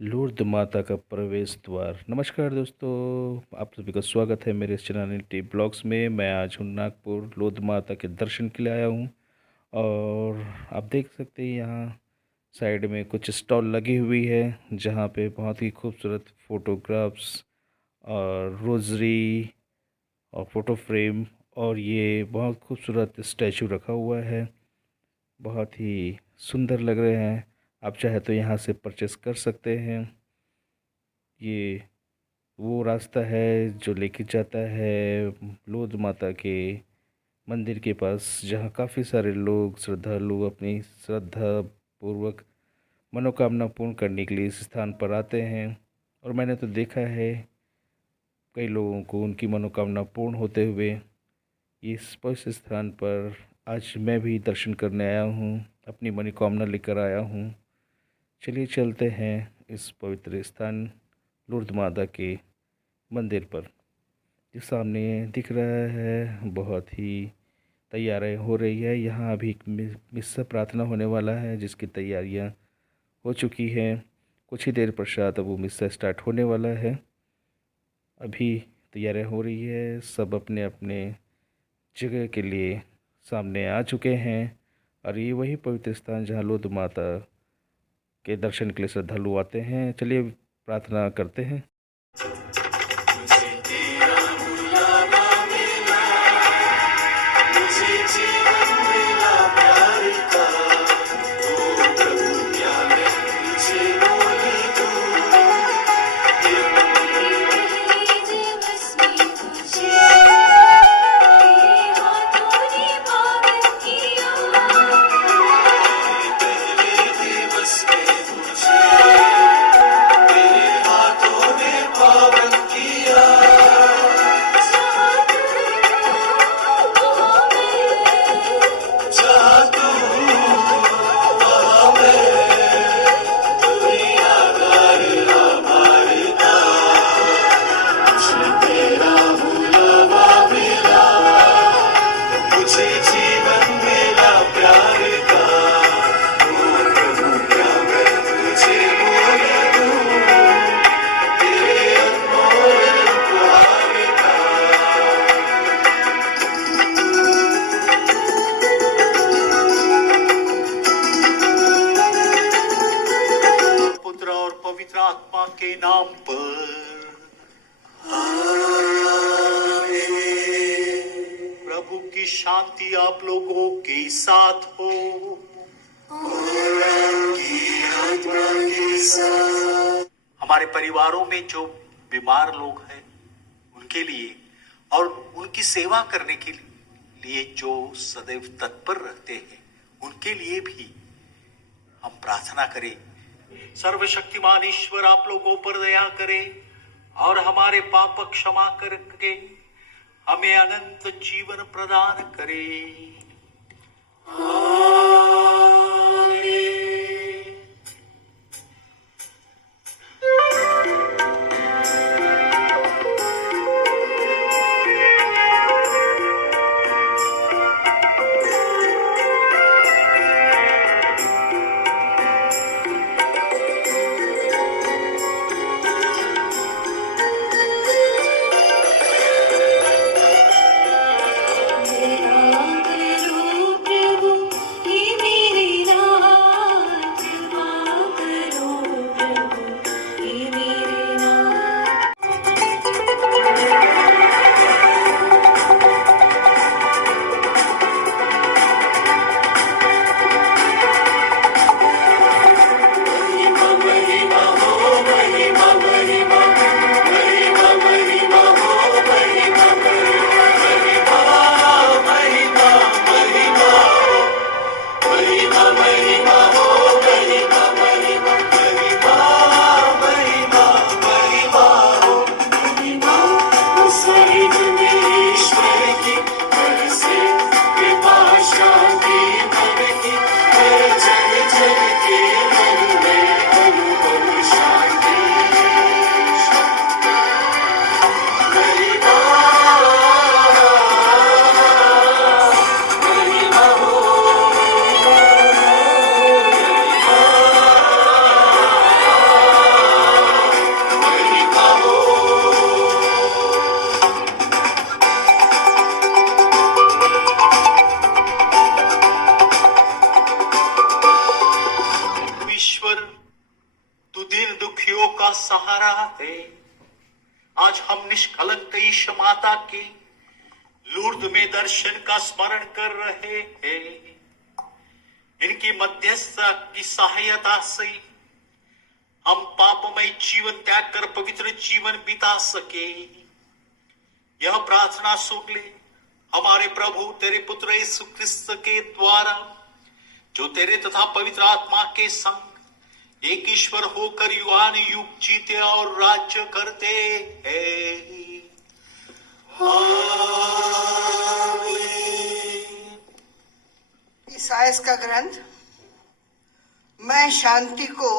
लूर्द माता का प्रवेश द्वार। नमस्कार दोस्तों, आप सभी का स्वागत है मेरे इस चैनल टी ब्लॉग्स में। मैं आज हूँ नागपुर लूर्द माता के दर्शन के लिए आया हूँ और आप देख सकते हैं यहाँ साइड में कुछ स्टॉल लगी हुई है जहाँ पे बहुत ही खूबसूरत फ़ोटोग्राफ्स और रोज़री और फ़ोटो फ्रेम और ये बहुत खूबसूरत स्टैचू रखा हुआ है, बहुत ही सुंदर लग रहे हैं। आप चाहे तो यहाँ से परचेस कर सकते हैं। ये वो रास्ता है जो लेके जाता है लूर्द माता के मंदिर के पास, जहाँ काफ़ी सारे लोग श्रद्धालु अपनी श्रद्धा पूर्वक मनोकामना पूर्ण करने के लिए इस स्थान पर आते हैं। और मैंने तो देखा है कई लोगों को उनकी मनोकामना पूर्ण होते हुए। इस पवित्र स्थान पर आज मैं भी दर्शन करने आया हूँ, अपनी मनोकामना लेकर आया हूँ। चलिए चलते हैं इस पवित्र स्थान लूर्द माता के मंदिर पर। जो सामने दिख रहा है बहुत ही तैयारी हो रही है। यहाँ अभी एक मिस्सा प्रार्थना होने वाला है जिसकी तैयारियाँ हो चुकी हैं। कुछ ही देर पश्चात अब वो मिस्सा स्टार्ट होने वाला है। अभी तैयारियाँ हो रही है, सब अपने अपने जगह के लिए सामने आ चुके हैं। और ये वही पवित्र स्थान जहाँ लूर्द माता के दर्शन के लिए श्रद्धालु आते हैं। चलिए प्रार्थना करते हैं। आत्मा के नाम पर प्रभु की शांति आप लोगों के साथ हो। हमारे परिवारों में जो बीमार लोग हैं उनके लिए और उनकी सेवा करने के लिए जो सदैव तत्पर रहते हैं उनके लिए भी हम प्रार्थना करें। सर्वशक्तिमान ईश्वर आप लोगों पर दया करे और हमारे पाप क्षमा करके हमें अनंत जीवन प्रदान करे। हम निष्कलंक ईश माता के लूर्द में दर्शन का स्मरण कर रहे हैं। इनकी मध्यस्थता की सहायता से हम पापमय जीवन त्याग कर पवित्र जीवन बिता सके। यह प्रार्थना सुन ले हमारे प्रभु तेरे पुत्र यीशु क्रिस्त के द्वारा, जो तेरे तथा पवित्र आत्मा के संग एक ईश्वर होकर युगान युग जीते और राज्य करते हैं। ईसायास का ग्रंथ। मैं शांति को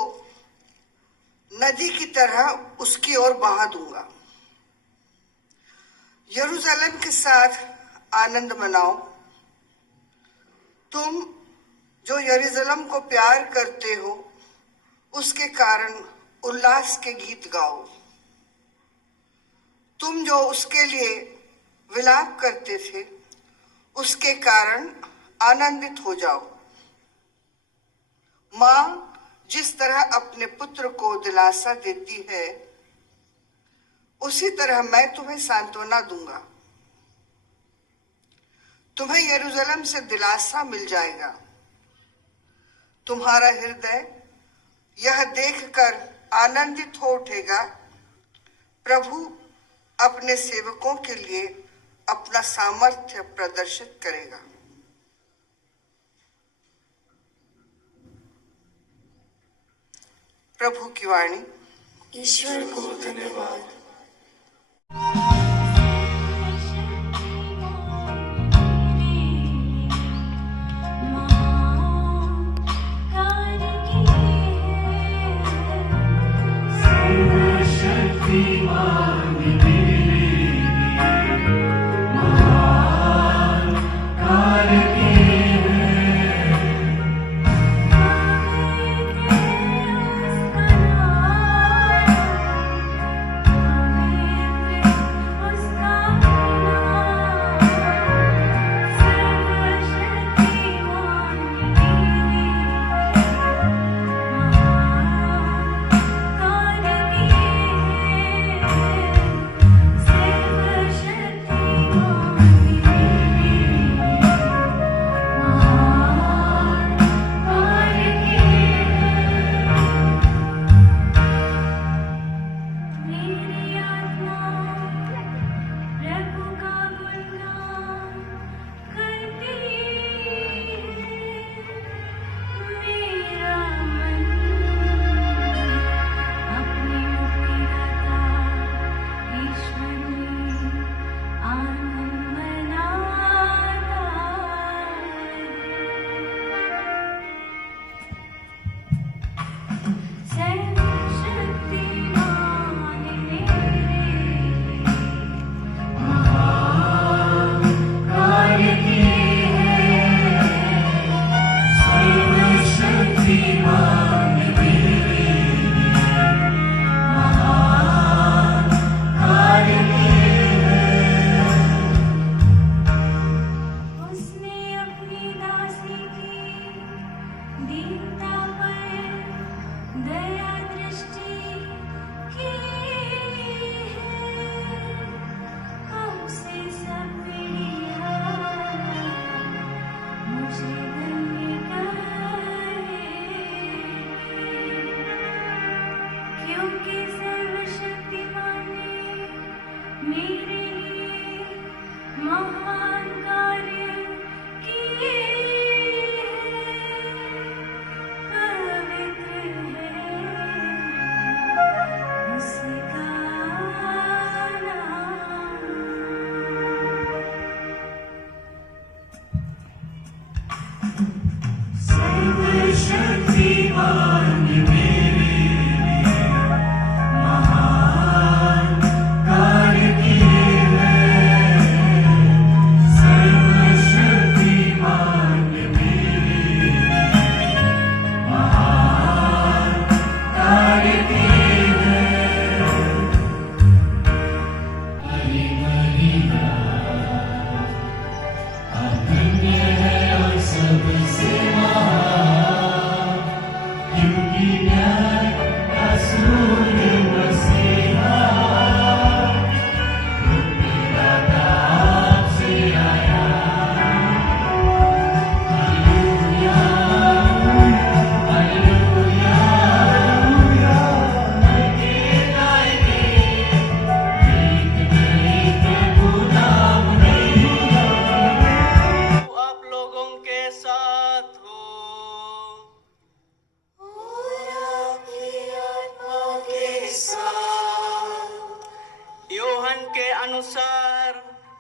नदी की तरह उसकी ओर बहा दूंगा। यरूशलेम के साथ आनंद मनाओ, तुम जो यरूशलेम को प्यार करते हो उसके कारण उल्लास के गीत गाओ। तुम जो उसके लिए विलाप करते थे उसके कारण आनंदित हो जाओ। माँ जिस तरह अपने पुत्र को दिलासा देती है उसी तरह मैं तुम्हें सांत्वना दूंगा। तुम्हें यरूशलेम से दिलासा मिल जाएगा। तुम्हारा हृदय यह देखकर आनंदित हो उठेगा, प्रभु अपने सेवकों के लिए अपना सामर्थ्य प्रदर्शित करेगा। प्रभु की वाणी। ईश्वर को धन्यवाद।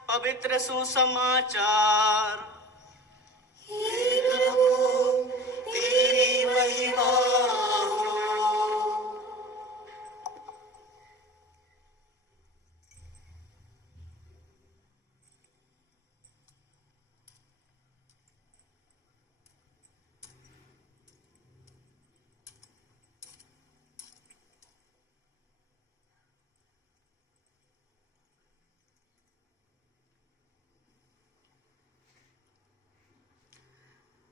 पवित्र सुसमाचार। तेरी महिमा हो।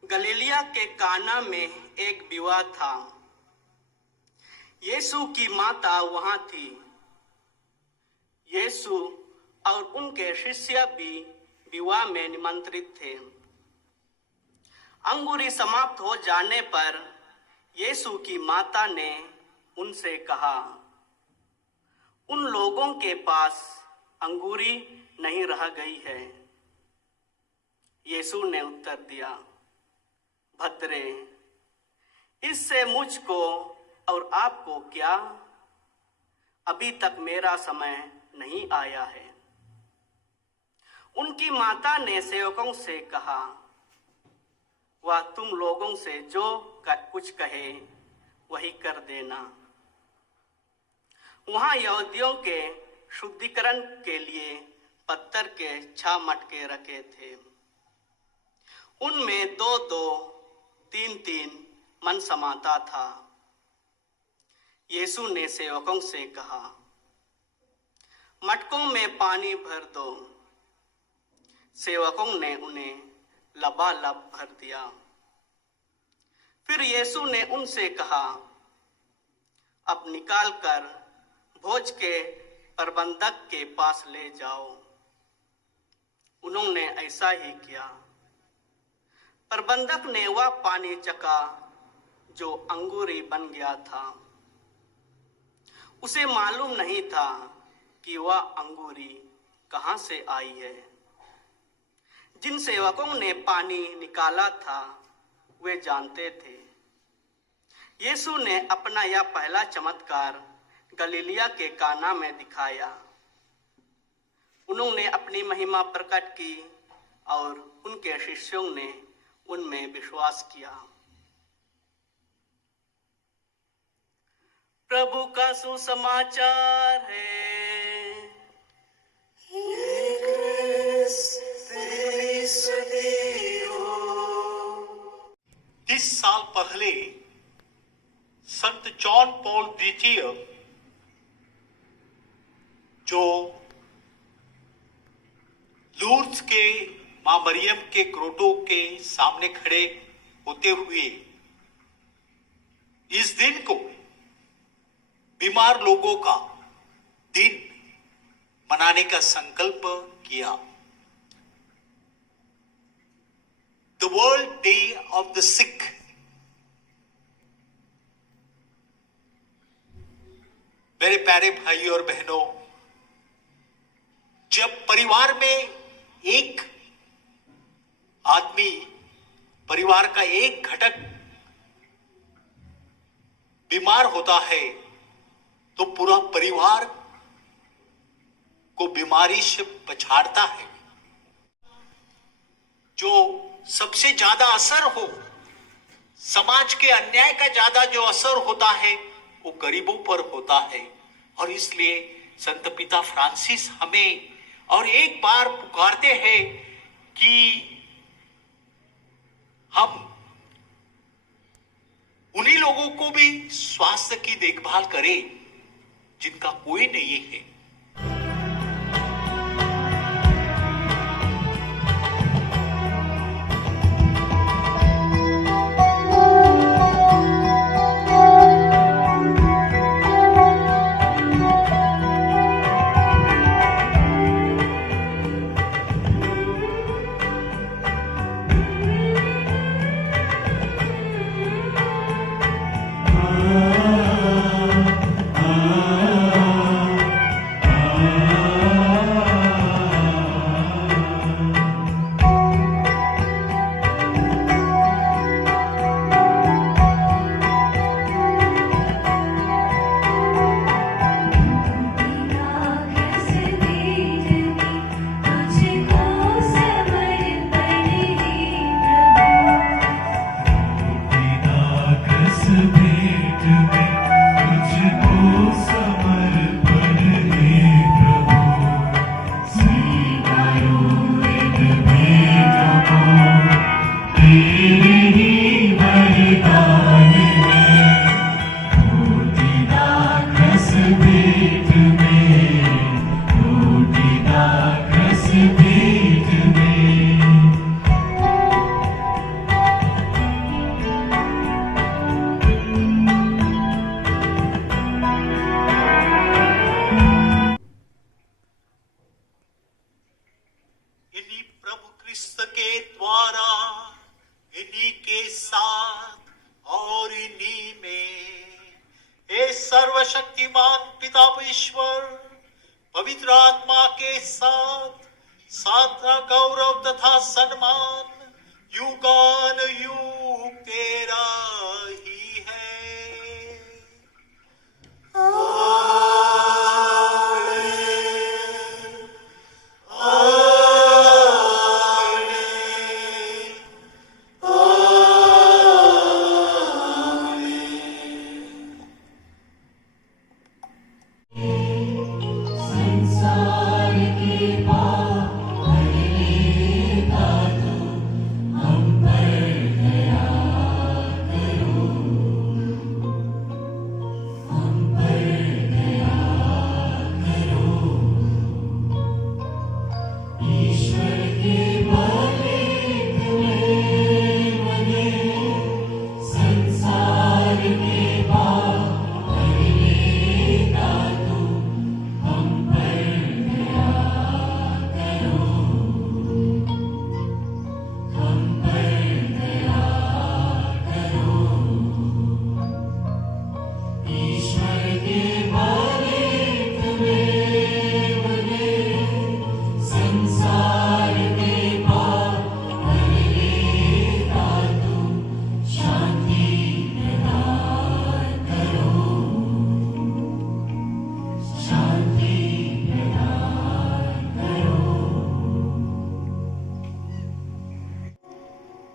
गलीलिया के काना में एक विवाह था। यीशु की माता वहां थी। यीशु और उनके शिष्य भी विवाह में निमंत्रित थे। अंगूरी समाप्त हो जाने पर यीशु की माता ने उनसे कहा, उन लोगों के पास अंगूरी नहीं रह गई है। यीशु ने उत्तर दिया, भद्रे, इससे मुझको और आपको क्या? अभी तक मेरा समय नहीं आया है। उनकी माता ने सेवकों से कहा, वह तुम लोगों से जो कुछ कहे वही कर देना। वहां यहूदियों के शुद्धिकरण के लिए पत्थर के 6 मटके रखे थे। उनमें 2-2, 3-3 मन समाता था। यीशु ने सेवकों से कहा, मटकों में पानी भर दो। सेवकों ने उन्हें लबालब भर दिया। फिर यीशु ने उनसे कहा, अब निकाल कर भोज के प्रबंधक के पास ले जाओ। उन्होंने ऐसा ही किया। प्रबंधक ने वह पानी चखा जो अंगूरी बन गया था। उसे मालूम नहीं था कि वह अंगूरी कहां से आई है। जिन सेवकों ने पानी निकाला था वे जानते थे। यीशु ने अपना यह पहला चमत्कार गलीलिया के काना में दिखाया। उन्होंने अपनी महिमा प्रकट की और उनके शिष्यों ने उनमें विश्वास किया। प्रभु का सुसमाचार है। 30 साल पहले संत जॉन पॉल द्वितीय, जो लूर्स के मां मरियम के ग्रोटो के सामने खड़े होते हुए इस दिन को बीमार लोगों का दिन मनाने का संकल्प किया। The world day of the sick. मेरे प्यारे भाइयों और बहनों, जब परिवार में एक आदमी, परिवार का एक घटक बीमार होता है तो पूरा परिवार को बीमारी से पछाड़ता है। जो सबसे ज्यादा असर हो, समाज के अन्याय का ज्यादा जो असर होता है वो गरीबों पर होता है। और इसलिए संत पिता फ्रांसिस हमें और एक बार पुकारते हैं कि हम उन्हीं लोगों को भी स्वास्थ्य की देखभाल करें जिनका कोई नहीं है। इन्हीं प्रभु क्रिस्त के द्वारा, इन्हीं के साथ और इन्हीं में हे सर्वशक्तिमान पिता ईश्वर पवित्र आत्मा के साथ सारा गौरव तथा सम्मान युगान युग तेरा ही है।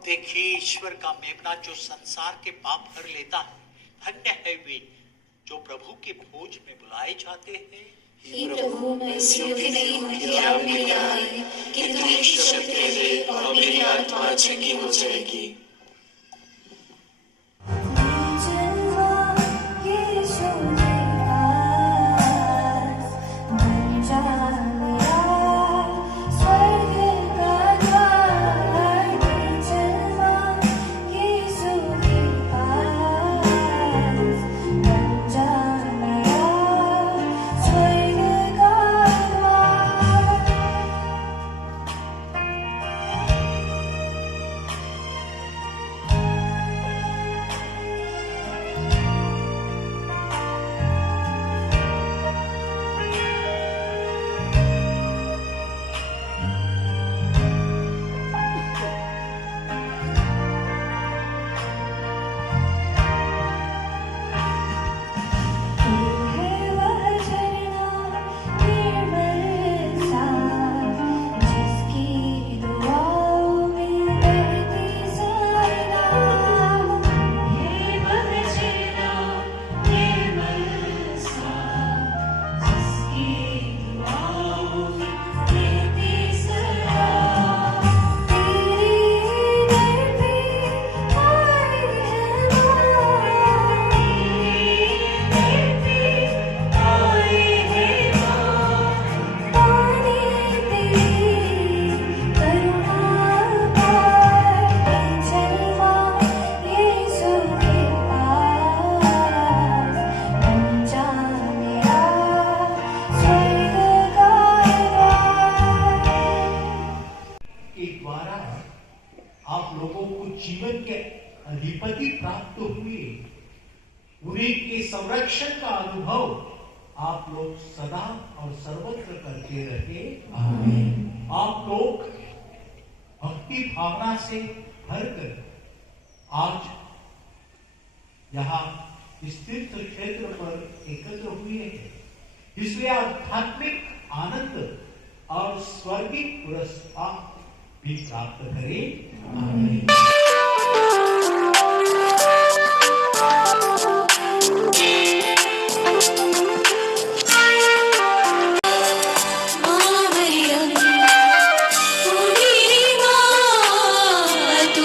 देखिए ईश्वर का मेमना जो संसार के पाप हर लेता है, धन्य है वे जो प्रभु के भोज में बुलाए जाते हैं। हे प्रभु, मैं इस योग्य नहीं हूँ कि आप मेरे यहाँ आए, किंतु एक शब्द कह दे और मेरी आत्मा चंगी हो जाएगी। आप लोगों को जीवन के अधिपति प्राप्त हुए, उन्हीं के संरक्षण का अनुभव आप लोग सदा और सर्वत्र करते रहे। आमीन। आप लोग भक्ति भावना से भरकर आज यहाँ इस तीर्थ क्षेत्र पर एकत्र हुए हैं, इसलिए आध्यात्मिक आनंद और स्वर्गीय पुरस्कार भी प्राप्त करें। आमीन। तू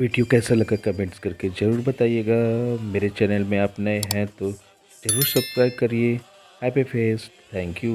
वीडियो कैसा लगा कमेंट्स करके ज़रूर बताइएगा। मेरे चैनल में आप नए हैं तो ज़रूर सब्सक्राइब करिए। Happy fest, thank you.